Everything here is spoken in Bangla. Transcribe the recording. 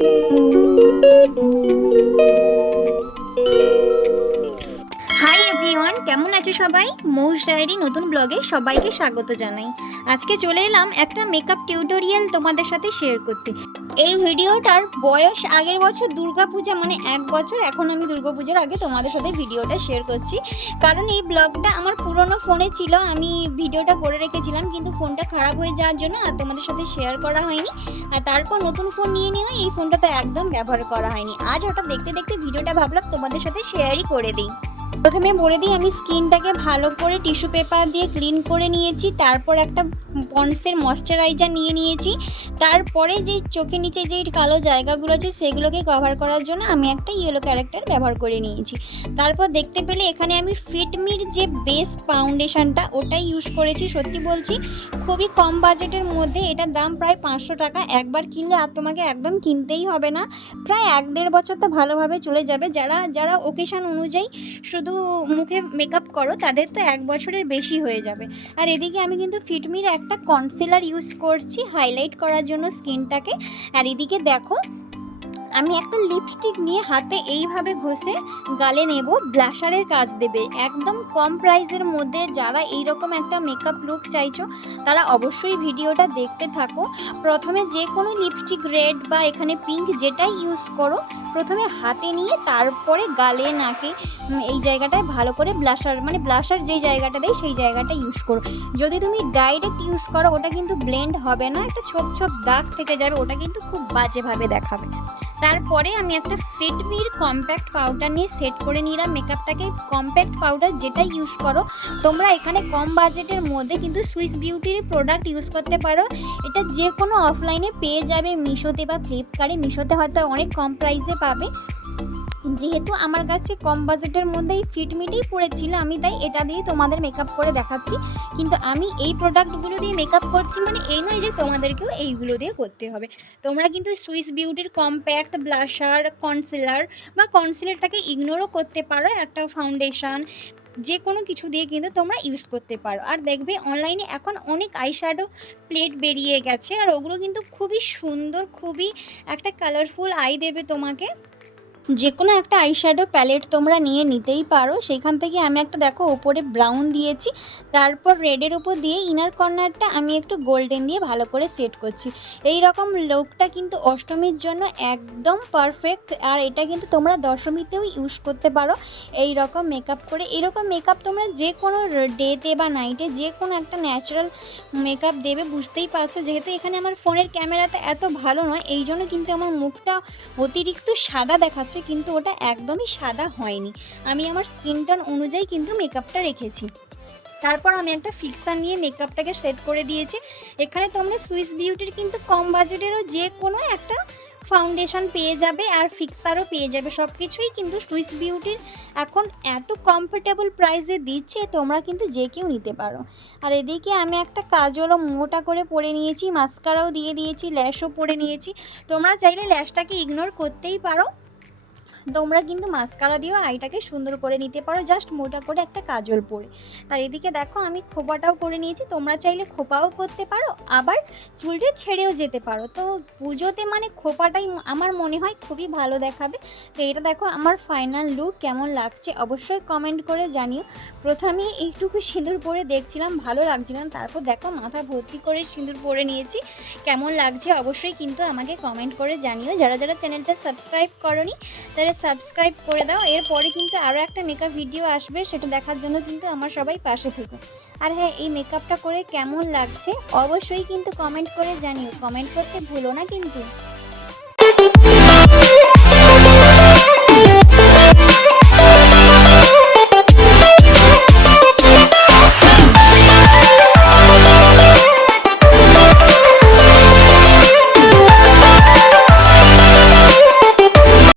হাই এভরিওয়ান, কেমন আছো সবাই? মৌস ডায়েরি নতুন ব্লগে সবাইকে স্বাগত জানাই। আজকে চলে এলাম একটা মেকআপ টিউটোরিয়াল তোমাদের সাথে শেয়ার করতে। এই ভিডিওটার বয়স আগের বছর দুর্গাপূজা, মানে 1 বছর। এখন আমি দুর্গাপূজার আগে তোমাদের সাথে ভিডিওটা শেয়ার করছি, কারণ এই ব্লগটা আমার পুরনো ফোনে ছিল। আমি ভিডিওটা করে রেখেছিলাম, কিন্তু ফোনটা খারাপ হয়ে যাওয়ার জন্য আর তোমাদের সাথে শেয়ার করা হয়নি। আর তারপর নতুন ফোন নিয়ে নেওয়া, এই ফোনটা তো একদম ব্যবহার করা হয়নি। আজ হঠাৎ দেখতে দেখতে ভিডিওটা ভাবলাম তোমাদের সাথে শেয়ারই করে দিই। প্রথমে বলে দিই, আমি স্কিনটাকে ভালো করে টিস্যু পেপার দিয়ে ক্লিন করে নিয়েছি। তারপর একটা পন্ডসের ময়শ্চারাইজার নিয়ে নিয়েছি। তারপরে যে চোখের নিচে যে কালো জায়গাগুলো আছে সেগুলোকে কভার করার জন্য আমি একটা ইয়েলো ক্যারেক্টার ব্যবহার করে নিয়েছি। তারপর দেখতে পেলে এখানে আমি ফিটমির যে বেস ফাউন্ডেশনটা ওটাই ইউজ করেছি। সত্যি বলছি, খুবই কম বাজেটের মধ্যে। এটার দাম প্রায় 500 টাকা। একবার কিনলে আর তোমাকে একদম কিনতেই হবে না। প্রায় 1-1.5 বছর তো ভালোভাবে চলে যাবে। যারা ওকেশন অনুযায়ী শুধু মুখে মেকআপ করো তাদের তো 1 বছরের বেশি হয়ে যাবে। আর এদিকে আমি কিন্তু ফিটমির একটা কনসিলার ইউজ করছি হাইলাইট করার জন্য স্কিনটাকে। আর এদিকে দেখো, আমি একটা লিপস্টিক নিয়ে হাতে এইভাবে ঘষে গালে নেব। ব্লাশারের কাজ দেবে, একদম কম প্রাইসের মধ্যে। যারা এইরকম একটা মেকআপ লুক চাইছো তারা অবশ্যই ভিডিওটা দেখতে থাকো। প্রথমে যে কোনো লিপস্টিক, রেড বা এখানে পিঙ্ক, যেটাই ইউজ করো, প্রথমে হাতে নিয়ে তারপরে গালে, নাকে এই জায়গাটায় ভালো করে ব্লাশার যেই জায়গাটা দেয় সেই জায়গাটা ইউজ করো। যদি তুমি ডাইরেক্ট ইউজ করো ওটা কিন্তু ব্লেন্ড হবে না, একটা ছোপ ছোপ দাগ থেকে যাবে, ওটা কিন্তু খুব বাজেভাবে দেখাবে। তারপরে আমি একটা ফিটমির কম্প্যাক্ট পাউডার নিয়ে সেট করে নিলাম মেকআপটাকে। কম্প্যাক্ট পাউডার যেটা ইউজ করো তোমরা এখানে কম বাজেটের মধ্যে কিন্তু সুইস বিউটির প্রোডাক্ট ইউজ করতে পারো। এটা যে কোনো অফলাইনে পেয়ে যাবে, মিশোতে বা ফ্লিপকার্টে। মিশোতে হয়তো অনেক কম প্রাইসে পাবে। যেহেতু আমার কাছে কম বাজেটের মধ্যে এই ফিটমিটাই পড়েছিল, আমি তাই এটা দিয়ে তোমাদের মেকআপ করে দেখাচ্ছি। কিন্তু আমি এই প্রোডাক্টগুলো দিয়ে মেকআপ করছি মানে এই নয় যে তোমাদেরকেও এইগুলো দিয়ে করতে হবে। তোমরা কিন্তু সুইস বিউটির কম্প্যাক্ট, ব্লাশার, কনসিলার বা কনসিলারটাকে ইগনোরও করতে পারো। একটা ফাউন্ডেশন, যে কোনো কিছু দিয়ে কিন্তু তোমরা ইউজ করতে পারো। আর দেখবে অনলাইনে এখন অনেক আইশ্যাডো প্লেট বেরিয়ে গেছে, আর ওগুলো কিন্তু খুবই সুন্দর, খুবই একটা কালারফুল আই দেবে তোমাকে। যে কোনো একটা আইশ্যাডো প্যালেট তোমরা নিয়ে নিতেই পারো। সেখান থেকে আমি একটা দেখো ওপরে ব্রাউন দিয়েছি, তারপর রেডের উপর দিয়ে ইনার কর্নারটা আমি একটু গোল্ডেন দিয়ে ভালো করে সেট করছি। এই রকম লুকটা কিন্তু অষ্টমীর জন্য একদম পারফেক্ট। আর এটা কিন্তু তোমরা দশমীতেও ইউজ করতে পারো এই রকম মেকআপ করে। এরকম মেকআপ তোমরা যে কোনো ডেতে বা নাইটে যে কোনো একটা ন্যাচারাল মেকআপ দেবে। বুঝতেই পারছো, যেহেতু এখানে আমার ফোনের ক্যামেরাতে এত ভালো নয়, এই জন্য কিন্তু আমার মুখটা অতিরিক্ত সাদা দেখাচ্ছে, কিন্তু ওটা একদমই সাদা হয়নি। আমি আমার স্কিন টোন অনুযায়ী কিন্তু মেকআপটা রেখেছি। তারপর আমি একটা ফিক্সার নিয়ে মেকআপটাকে সেট করে দিয়েছি। এখানে তোমরা সুইস বিউটির কিন্তু কম বাজেটেরও যে কোনো একটা ফাউন্ডেশন পেয়ে যাবে, আর ফিক্সারও পেয়ে যাবে। সব কিছুই কিন্তু সুইস বিউটির এখন এত কমফোর্টেবল প্রাইসে দিচ্ছে, তোমরা কিন্তু যে কেউ নিতে পারো। আর এদিকে আমি একটা কাজলও মোটা করে পরে নিয়েছি, মাস্কারাও দিয়ে দিয়েছি, ল্যাশও পরে নিয়েছি। তোমরা চাইলে ল্যাশটাকে ইগনোর করতেই পারো, তোমরা কিন্তু মাস্কারা দিয়েও আইটাকে সুন্দর করে নিতে পারো, জাস্ট মোটা করে একটা কাজল পরে। তার এদিকে দেখো আমি খোপাটাও করে নিয়েছি। তোমরা চাইলে খোপাও করতে পারো, আবার চুলটা ছেড়েও যেতে পারো। তো পুজোতে মানে খোপাটাই আমার মনে হয় খুবই ভালো দেখাবে। তো এটা দেখো আমার ফাইনাল লুক কেমন লাগছে অবশ্যই কমেন্ট করে জানিও। প্রথমে এইটুকু সিঁদুর পরে দেখছিলাম, ভালো লাগছিল না। তারপর দেখো মাথা ভর্তি করে সিঁদুর পরে নিয়েছি, কেমন লাগছে অবশ্যই কিন্তু আমাকে কমেন্ট করে জানিও। যারা যারা চ্যানেলটা সাবস্ক্রাইব করোনি তারা সাবস্ক্রাইব করে দাও। এরপরে কিন্তু আরও একটা মেকআপ ভিডিও আসবে, সেটা দেখার জন্য কিন্তু আমার সবাই পাশে থেকো। আর হ্যাঁ, এই মেকআপটা করে কেমন লাগছে অবশ্যই কিন্তু কমেন্ট করে জানিও। কমেন্ট করতে ভুলো না কিন্তু।